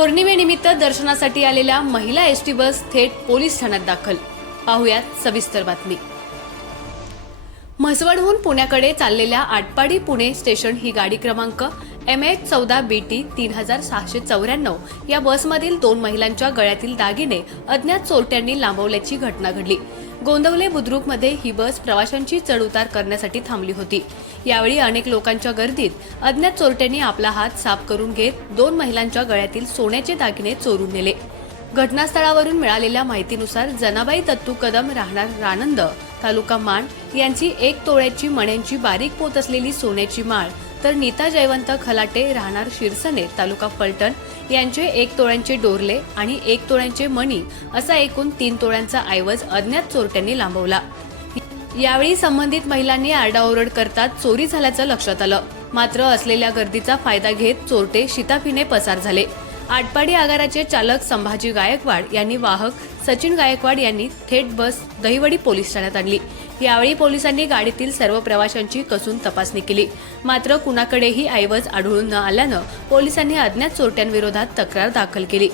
पौर्णिमेनिमित्त दर्शनासाठी आलेल्या महिला एस टी बस थेट पोलीस ठाण्यात दाखल. पाहुयात सविस्तर बातमी. म्हसवडहून पुण्याकडे चाललेल्या आटपाडी पुणे स्टेशन ही गाडी क्रमांक एम एच चौदा बी टी तीन हजार सहाशे चौऱ्याण्णव या बसमधील दोन महिलांच्या गळ्यातील दागिने अज्ञात चोरट्यांनी लांबवल्याची घटना घडली. गोंदवले बुद्रुकमध्ये ही बस प्रवाशांची चढउतार करण्यासाठी थांबली होती. यावेळी अनेक लोकांच्या गर्दीत अज्ञात चोरट्यांनी आपला हात साफ करून घेत दोन महिलांच्या गळ्यातील सोन्याचे दागिने चोरून नेले. घटनास्थळावरून मिळालेल्या माहितीनुसार जनाबाई दत्तू कदम राहणार रानंद तालुका माण यांची एक तोळ्याची मण्यांची बारीक पोत असलेली सोन्याची माळ तर नीता जयवंत खलाटे राहणार शिरसने तालुका फलटण. यांचे एक तोळ्यांचे डोरले आणि एक तोळ्यांचे मणी असा एकूण तीन तोळ्यांचा ऐवज अज्ञात चोरट्यांनी लांबवला. यावेळी संबंधित महिलांनी आरडाओरड करतात चोरी झाल्याचं लक्षात आलं. मात्र असलेल्या गर्दीचा फायदा घेत चोरटे शिताफीने पसार झाले. आटपाडी आगाराचे चालक संभाजी गायकवाड यांनी वाहक सचिन गायकवाड यांनी थेट बस दहिवडी पोलीस ठाण्यात आणली. यावेळी पोलिसांनी गाडीतील सर्व प्रवाशांची कसून तपासणी केली. मात्र कुणाकडेही ऐवज आढळून न आल्यानं पोलिसांनी अज्ञात चोरट्यांविरोधात तक्रार दाखल केली.